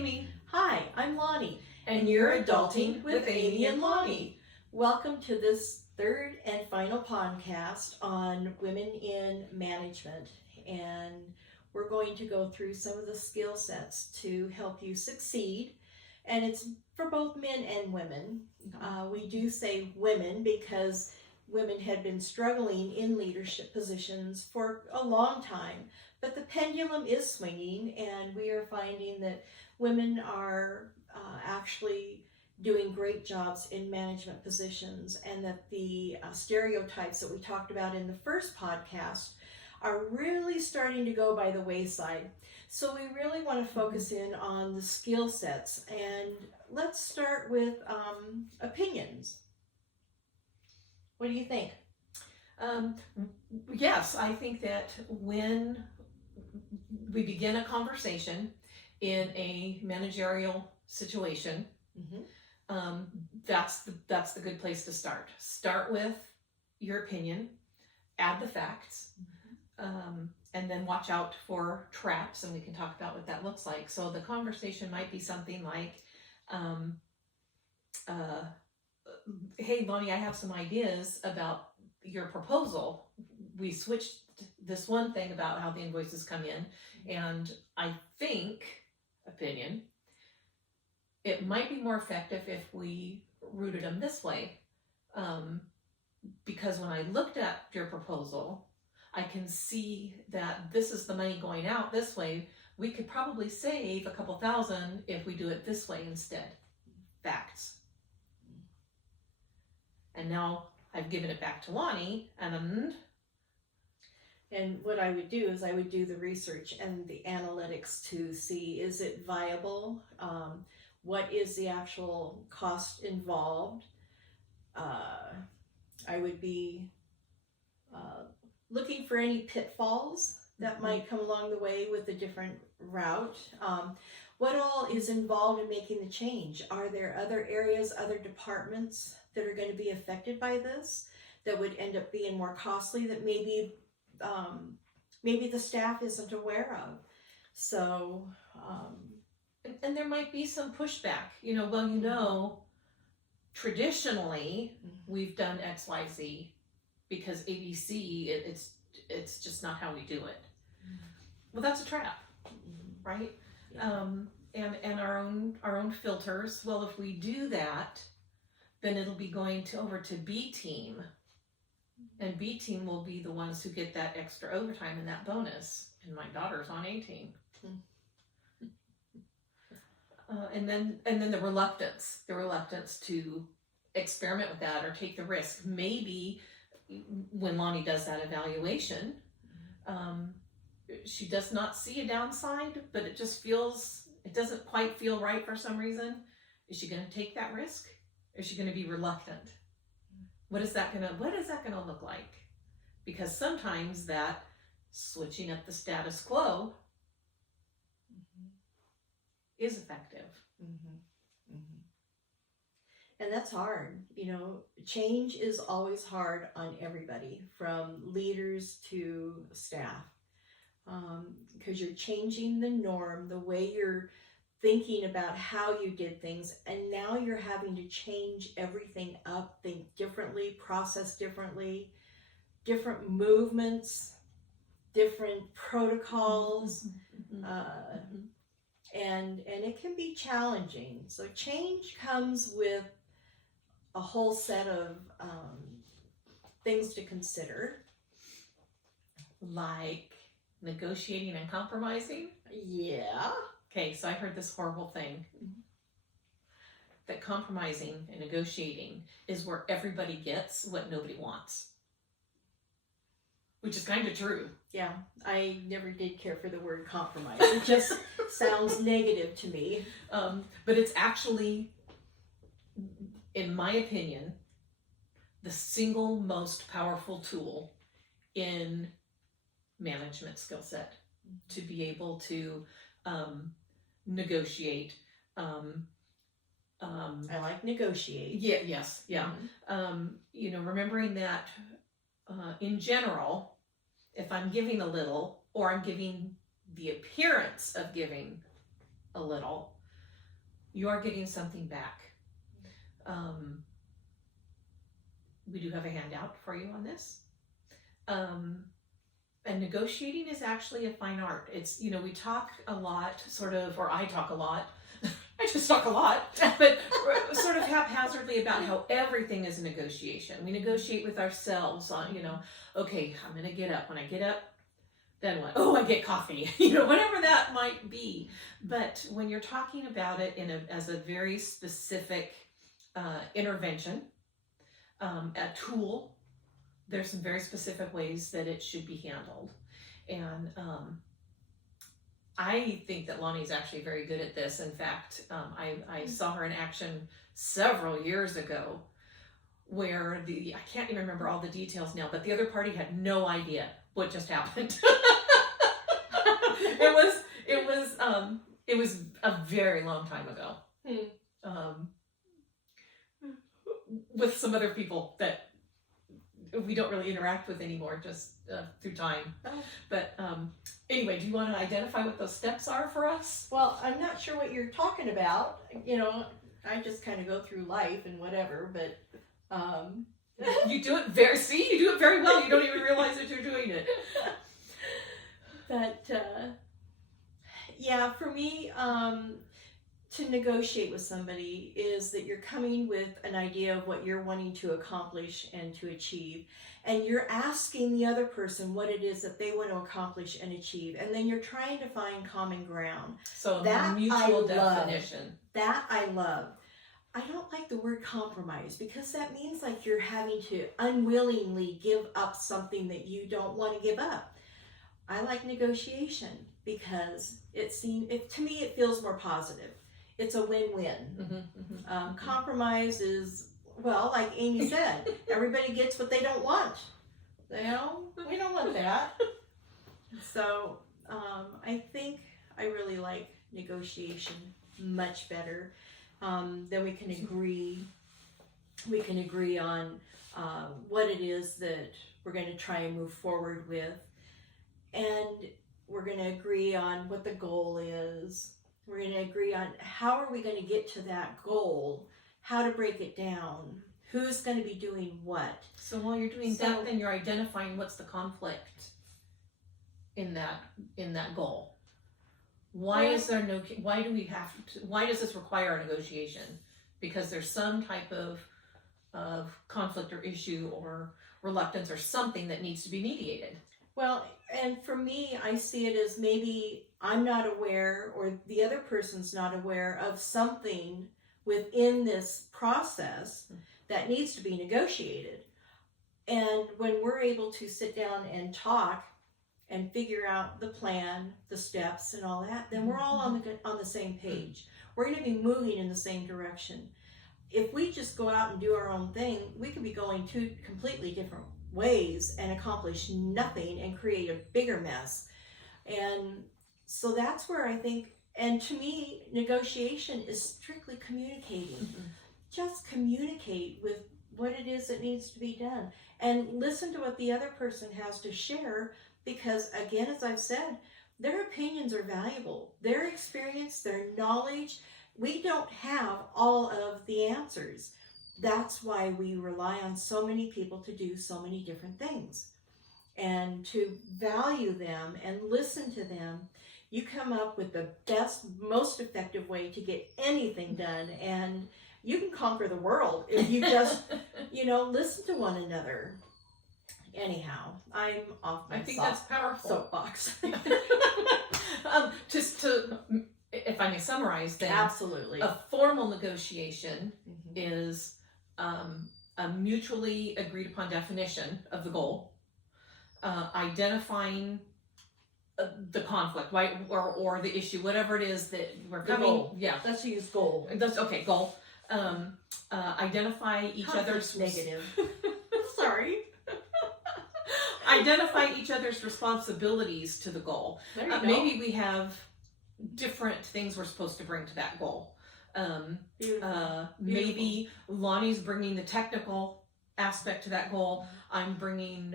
Amy. Hi, I'm Lonnie. And you're Adulting with Amy and Lonnie. Welcome to this third and final podcast on women in management. And we're going to go through some of the skill sets to help you succeed. And it's for both men and women. We do say women because women had been struggling in leadership positions for a long time. But the pendulum is swinging, and we are finding that women are actually doing great jobs in management positions, and that the stereotypes that we talked about in the first podcast are really starting to go by the wayside. So we really want to focus in on the skill sets, and let's start with opinions. What do you think? Yes, I think that when we begin a conversation in a managerial situation, that's the good place to start. Start with your opinion, add the facts, and then watch out for traps, and we can talk about what that looks like. So the conversation might be something like, hey, Lonnie, I have some ideas about your proposal. We switched this one thing about how the invoices come in, and I think, opinion, it might be more effective if we routed them this way, because when I looked at your proposal, I can see that this is the money going out this way. We could probably save a couple thousand if we do it this way instead. Facts. And now I've given it back to Lonnie, and what I would do is I would do the research and the analytics to see, is it viable? What is the actual cost involved? I would be looking for any pitfalls that might come along the way with a different route. What all is involved in making the change? Are there other areas, other departments that are going to be affected by this that would end up being more costly that maybe the staff isn't aware of? So and there might be some pushback, traditionally we've done XYZ because ABC, it's just not how we do it. Well, that's a trap, right? Yeah. And our own filters. Well, if we do that, then it'll be going over to B team, and B team will be the ones who get that extra overtime and that bonus. And my daughter's on A team. And then the reluctance to experiment with that or take the risk. Maybe when Lonnie does that evaluation, she does not see a downside, but it doesn't quite feel right for some reason. Is she going to take that risk? Or is she going to be reluctant? What is that going to look like? Because sometimes that switching up the status quo is effective. And that's hard. Change is always hard on everybody, from leaders to staff, because you're changing the norm, the way you're thinking about how you did things, and now you're having to change everything up, think differently, process differently, different movements, different protocols, and it can be challenging. So change comes with a whole set of things to consider, like negotiating and compromising. Yeah. Okay, so I heard this horrible thing, that compromising and negotiating is where everybody gets what nobody wants, which is kind of true. Yeah, I never did care for the word compromise. It just sounds negative to me. But it's actually, in my opinion, the single most powerful tool in management skill set, to be able to negotiate. I like negotiate. Yeah. Yes. Yeah. Remembering that in general, if I'm giving a little, or I'm giving the appearance of giving a little, you are getting something back. We do have a handout for you on this. And negotiating is actually a fine art. It's, we talk a lot, sort of, or I talk a lot. I just talk a lot, but sort of haphazardly about how everything is a negotiation. We negotiate with ourselves on, okay, I'm going to get up. When I get up, then what? Oh, I get coffee, whatever that might be. But when you're talking about it as a very specific intervention, a tool, there's some very specific ways that it should be handled. And I think that Lonnie's actually very good at this. In fact, I saw her in action several years ago where I can't even remember all the details now, but the other party had no idea what just happened. It was a very long time ago. With some other people that we don't really interact with anymore, just through time. Oh. But anyway, do you want to identify what those steps are for us? Well, I'm not sure what you're talking about. I just kind of go through life and whatever, but you do it very well. You don't even realize that you're doing it. But yeah, for me, to negotiate with somebody is that you're coming with an idea of what you're wanting to accomplish and to achieve, and you're asking the other person what it is that they want to accomplish and achieve, and then you're trying to find common ground. So that mutual definition. That I love. I don't like the word compromise, because that means like you're having to unwillingly give up something that you don't want to give up. I like negotiation because to me it feels more positive. It's a win-win. Compromise is, well, like Amy said, everybody gets what they don't want. We don't want that. So I think I really like negotiation much better. Then we can agree. We can agree on what it is that we're going to try and move forward with, and we're going to agree on what the goal is. We're going to agree on how are we going to get to that goal, how to break it down, who's going to be doing what. So while you're doing that, then you're identifying what's the conflict in that goal. Why does this require a negotiation? Because there's some type of conflict or issue or reluctance or something that needs to be mediated. Well, and for me, I see it as maybe I'm not aware, or the other person's not aware of something within this process that needs to be negotiated. And when we're able to sit down and talk and figure out the plan, the steps, and all that, then we're all on the same page. We're going to be moving in the same direction. If we just go out and do our own thing, we could be going two completely different ways and accomplish nothing and create a bigger mess. And so that's where I think, and to me, negotiation is strictly communicating. Just communicate with what it is that needs to be done and listen to what the other person has to share, because again, as I've said, their opinions are valuable. Their experience, their knowledge, we don't have all of the answers. That's why we rely on so many people to do so many different things. And to value them and listen to them, you come up with the best, most effective way to get anything done. And you can conquer the world if you just, listen to one another. Anyhow, I'm off my I think that's powerful. Soapbox. Just to, if I may summarize, then Absolutely. A formal negotiation is a mutually agreed upon definition of the goal, identifying the conflict, right, or the issue, whatever it is that we're coming. Goal. Yeah, Let's use goal. that's okay. Goal. Identify each other's negative. Sorry. Identify each other's responsibilities to the goal. There you go. Maybe we have different things we're supposed to bring to that goal. Maybe Lonnie's bringing the technical aspect to that goal. I'm bringing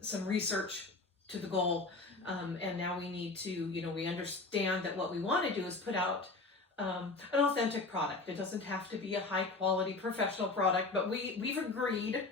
some research to the goal. And now we need to, we understand that what we want to do is put out an authentic product. It doesn't have to be a high quality professional product, but we've agreed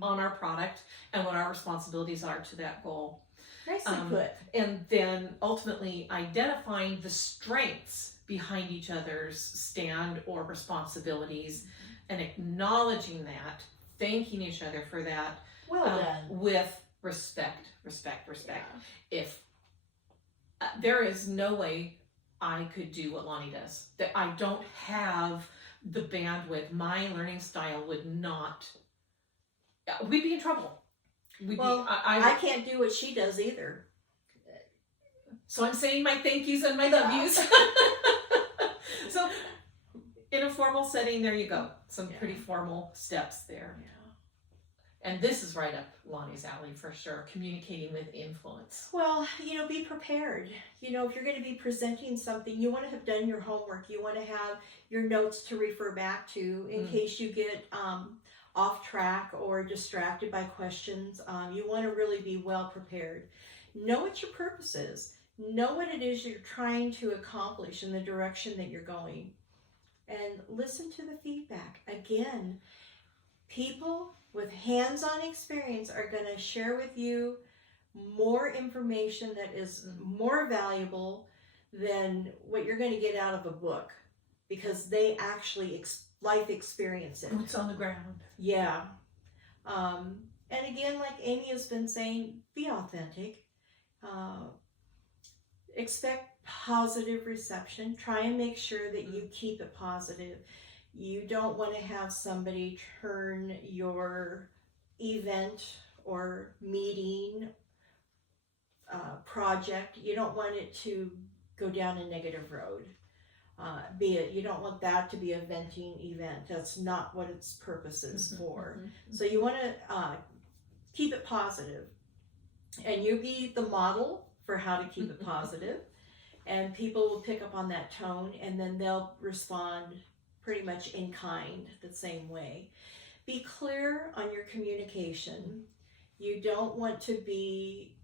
on our product and what our responsibilities are to that goal. Nicely put. And then ultimately identifying the strengths behind each other's stand or responsibilities and acknowledging that, thanking each other for that. Well done. With respect. Yeah. If there is no way I could do what Lonnie does, that I don't have the bandwidth, my learning style would not, we'd be in trouble. I can't do what she does either. So I'm saying my thank yous and my love yous. So in a formal setting, there you go. Some pretty formal steps there. Yeah. And this is right up Lonnie's alley for sure, communicating with influence. Well, be prepared. If you're going to be presenting something, you want to have done your homework. You want to have your notes to refer back to in case you get off track or distracted by questions. You want to really be well prepared. Know what your purpose is. Know what it is you're trying to accomplish in the direction that you're going. And listen to the feedback. Again, people with hands-on experience are going to share with you more information that is more valuable than what you're going to get out of a book, because they actually life experience it. Boots on the ground. Yeah. And again, like Amy has been saying, be authentic. Expect positive reception. Try and make sure that you keep it positive. You don't want to have somebody turn your event or meeting, project, you don't want it to go down a negative road. You don't want that to be a venting event. That's not what its purpose is for. So you want to keep it positive. And you be the model for how to keep it positive. And people will pick up on that tone, and then they'll respond pretty much in kind the same way. Be clear on your communication. You don't want to be,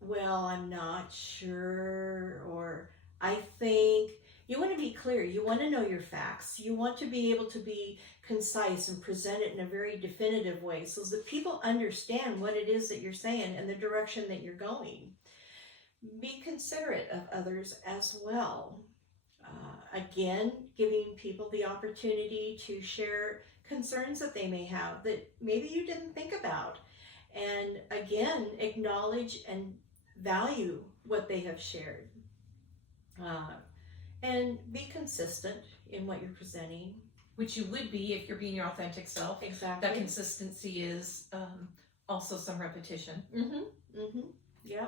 well, I'm not sure, or I think. You want to be clear. You want to know your facts. You want to be able to be concise and present it in a very definitive way so that people understand what it is that you're saying and the direction that you're going. Be considerate of others as well. Again, giving people the opportunity to share concerns that they may have that maybe you didn't think about. And again, acknowledge and value what they have shared. And be consistent in what you're presenting. Which you would be if you're being your authentic self. Exactly. That consistency is also some repetition. Yeah.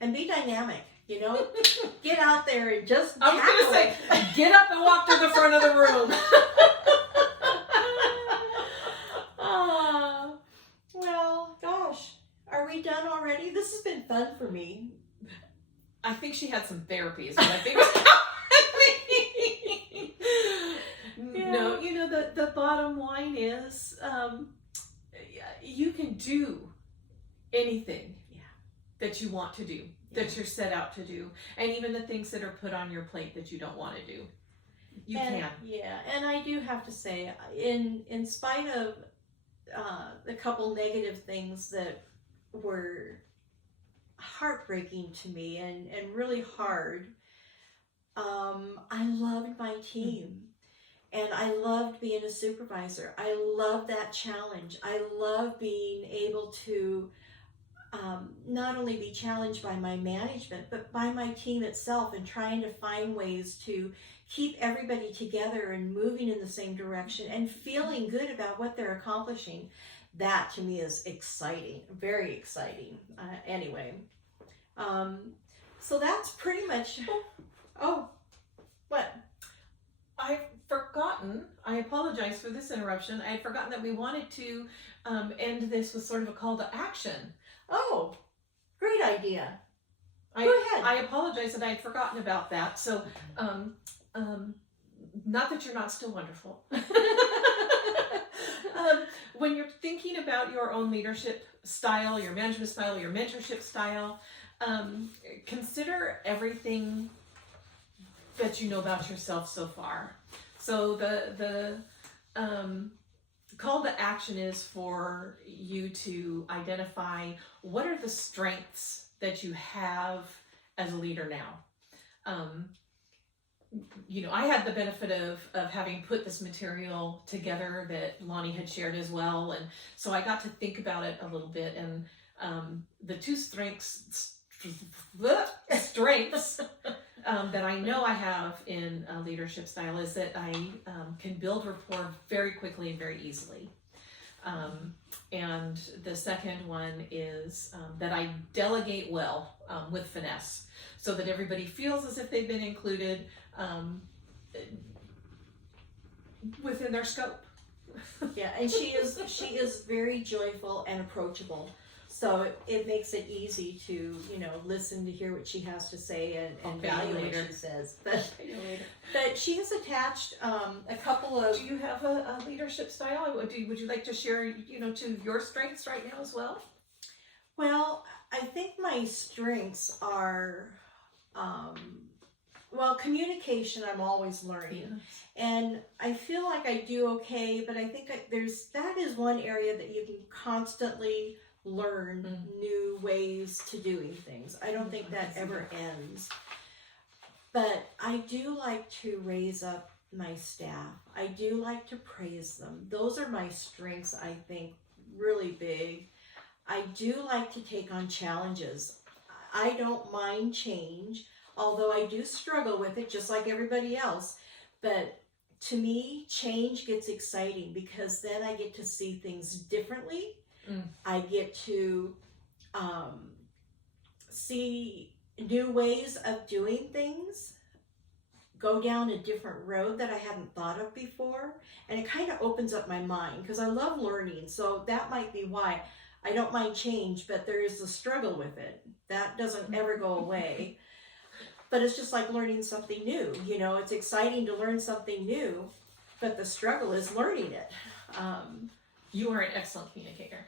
And be dynamic, Get out there and just I was going to say, get up and walk to the front of the room. Well, gosh. Are we done already? This has been fun for me. I think she had some therapy is what I think. No, the bottom line is you can do anything that you want to do, that you're set out to do, and even the things that are put on your plate that you don't want to do. You can. Yeah, and I do have to say, in spite of a couple negative things that were heartbreaking to me and really hard, I loved my team. And I loved being a supervisor. I loved that challenge. I love being able to not only be challenged by my management, but by my team itself, and trying to find ways to keep everybody together and moving in the same direction and feeling good about what they're accomplishing. That to me is exciting, very exciting. Anyway, so that's pretty much. Oh, what? I've forgotten, I apologize for this interruption, I had forgotten that we wanted to end this with sort of a call to action. Oh, great idea. Go ahead. I apologize that I had forgotten about that. So, not that you're not still wonderful. When you're thinking about your own leadership style, your management style, your mentorship style, consider everything that you know about yourself so far. So the call to action is for you to identify what are the strengths that you have as a leader now. I had the benefit of having put this material together that Lonnie had shared as well, and so I got to think about it a little bit. And the two strengths that I know I have in a leadership style is that I can build rapport very quickly and very easily. And the second one is that I delegate well with finesse, so that everybody feels as if they've been included within their scope. Yeah, and she is very joyful and approachable. So it makes it easy to, listen to hear what she has to say and value what she says. But she has attached a couple of... Do you have a leadership style? Would you like to share, to your strengths right now as well? Well, I think my strengths are, communication. I'm always learning. Yeah. And I feel like I do okay, but I think that is one area that you can constantly learn new ways to doing things. I don't think that ever ends. But I do like to raise up my staff. I do like to praise them. Those are my strengths, I think, really big. I do like to take on challenges. I don't mind change, although I do struggle with it just like everybody else. But to me, change gets exciting because then I get to see things differently. I get to see new ways of doing things, go down a different road that I hadn't thought of before, and it kind of opens up my mind because I love learning. So that might be why I don't mind change, but there is a struggle with it. That doesn't ever go away. But it's just like learning something new. It's exciting to learn something new, but the struggle is learning it. You are an excellent communicator.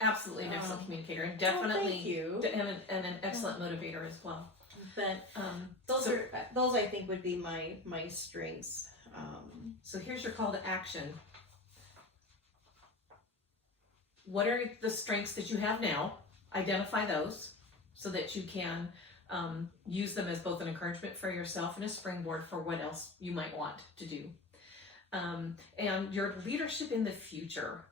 Absolutely an excellent communicator, and definitely thank you. And an excellent motivator as well. But those I think would be my strengths. So here's your call to action. What are the strengths that you have now? Identify those so that you can use them as both an encouragement for yourself and a springboard for what else you might want to do. And your leadership in the future.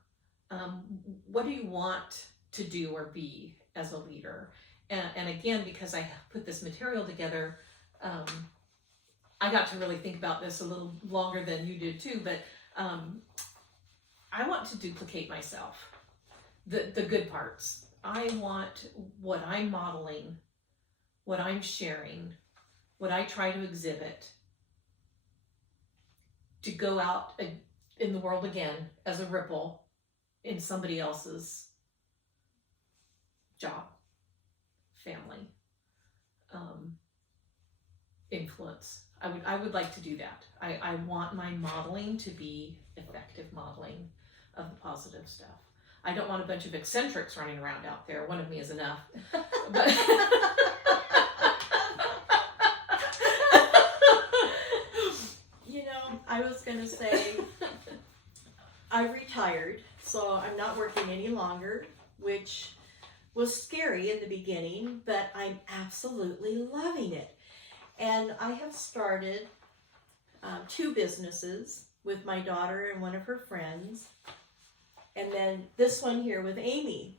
What do you want to do or be as a leader? And again, because I put this material together, I got to really think about this a little longer than you did too, but I want to duplicate myself, the good parts. I want what I'm modeling, what I'm sharing, what I try to exhibit, to go out in the world again as a ripple in somebody else's job, family, influence. I would like to do that. I want my modeling to be effective modeling of the positive stuff. I don't want a bunch of eccentrics running around out there. One of me is enough. But I was going to say, I retired, so I'm not working any longer, which was scary in the beginning, but I'm absolutely loving it. And I have started 2 businesses with my daughter and one of her friends, and then this one here with Amy.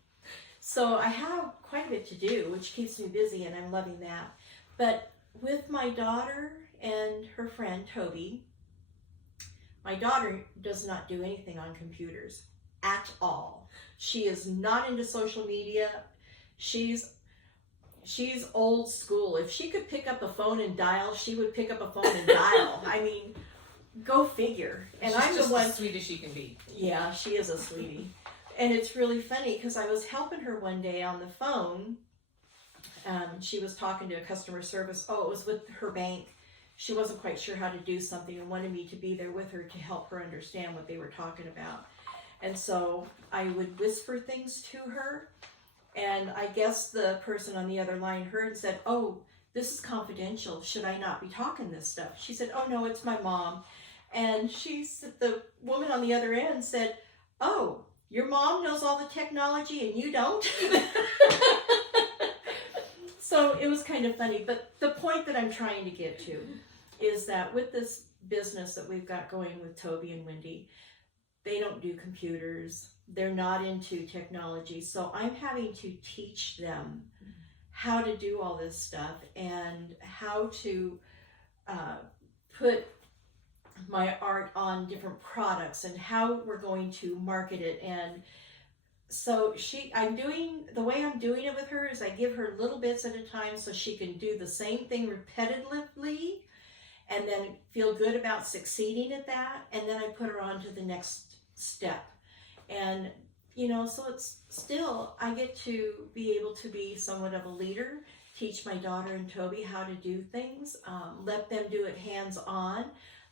So I have quite a bit to do, which keeps me busy, and I'm loving that. But with my daughter and her friend, Toby, my daughter does not do anything on computers at all. She is not into social media. She's old school. If she could pick up a phone and dial, she would pick up a phone and dial. I mean, go figure. And she's I'm just the one. As sweet as she can be. Yeah, she is a sweetie. And it's really funny because I was helping her one day on the phone. She was talking to a customer service. Oh, it was with her bank. She wasn't quite sure how to do something and wanted me to be there with her to help her understand what they were talking about. And so I would whisper things to her. And I guess the person on the other line heard and said, "Oh, this is confidential. Should I not be talking this stuff? She said, oh no, it's my mom. And the woman on the other end said, oh, your mom knows all the technology and you don't? So it was kind of funny. But the point that I'm trying to get to is that with this business that we've got going with Toby and Wendy, they don't do computers. They're not into technology. So I'm having to teach them how to do all this stuff and how to put my art on different products and how we're going to market it. And so the way I'm doing it with her is I give her little bits at a time so she can do the same thing repetitively and then feel good about succeeding at that. And then I put her on to the next step. And, so it's still, I get to be able to be somewhat of a leader, teach my daughter and Toby how to do things, let them do it hands-on,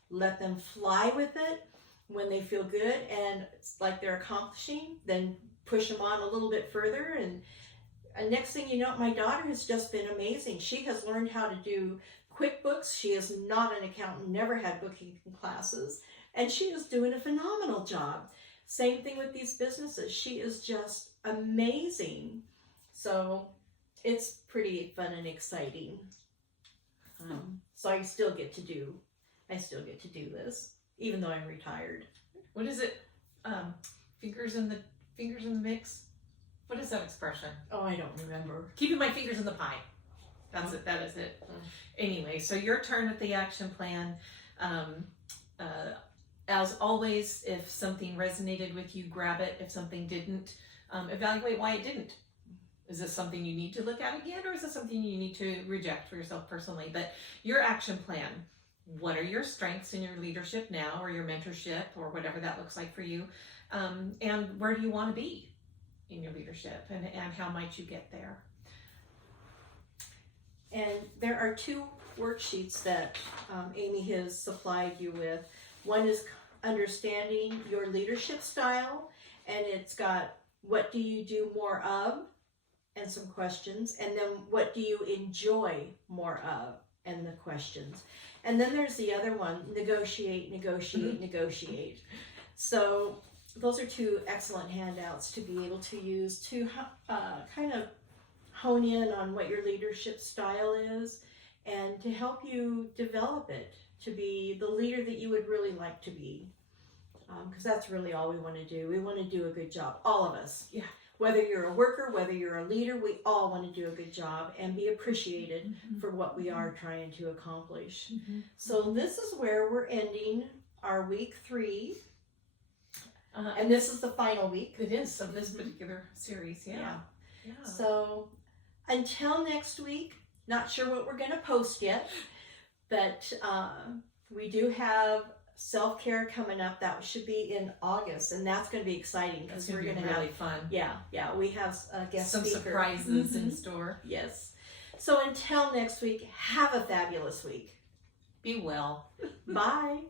let them fly with it when they feel good and it's like they're accomplishing, then push them on a little bit further. And next thing you know, my daughter has just been amazing. She has learned how to do QuickBooks. She is not an accountant, never had bookkeeping classes, and she is doing a phenomenal job. Same thing with these businesses. She is just amazing. So it's pretty fun and exciting. So I still get to do this, even though I'm retired. What is it? Fingers in the mix? What is that expression? Oh, I don't remember. Keeping my fingers in the pie. That's it. That is it. Anyway, so your turn with the action plan. As always, if something resonated with you, grab it. If something didn't, evaluate why it didn't. Is this something you need to look at again, or is this something you need to reject for yourself personally? But your action plan, what are your strengths in your leadership now, or your mentorship, or whatever that looks like for you? And where do you want to be in your leadership, and how might you get there? And there are 2 worksheets that Amy has supplied you with. One is understanding your leadership style, and it's got what do you do more of, and some questions, and then what do you enjoy more of, and the questions. And then there's the other one, negotiate, negotiate, negotiate. So those are 2 excellent handouts to be able to use to kind of hone in on what your leadership style is and to help you develop it to be the leader that you would really like to be. Because that's really all we want to do. We want to do a good job, all of us. Yeah. Whether you're a worker, whether you're a leader, we all want to do a good job and be appreciated for what we are trying to accomplish. So this is where we're ending our week 3. And this is the final week. It is of this particular series, yeah. So until next week, not sure what we're going to post yet, but we do have self-care coming up. That should be in August, and that's going to be exciting because we're going to really have fun. Yeah, we have a guest Some speaker. surprises in store. Yes. So until next week, have a fabulous week. Be well. Bye.